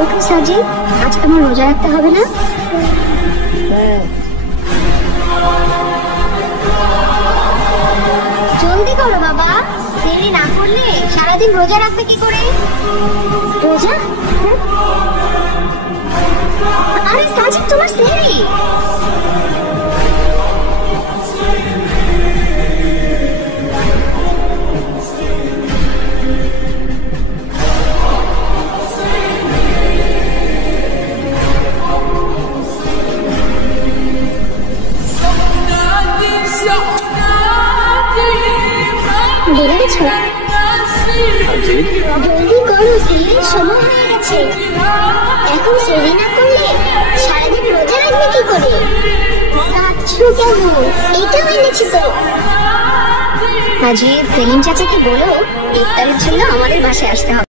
ওকে সাজিদ, আজকে আমার রোজা রাখতে হবে না? জলদি করো বাবা, দেরি না করলে সারাদিন রোজা রাখবে কি করে? রোজা? আরে সাজিদ, তোমার সেহরি। বেড়ে গেছো? জলদি করো, সেহরির সময় হয়ে গেছে। এখন সেহরি না করলে সারাদিন রোজা রাখবে কি করে? কাঁদছো কেন? এটাও এনেছি তো। মাজিদ, সেলিম চাচাকে বলো ইফতারের জন্য আমাদের বাসায় আসতে হবে।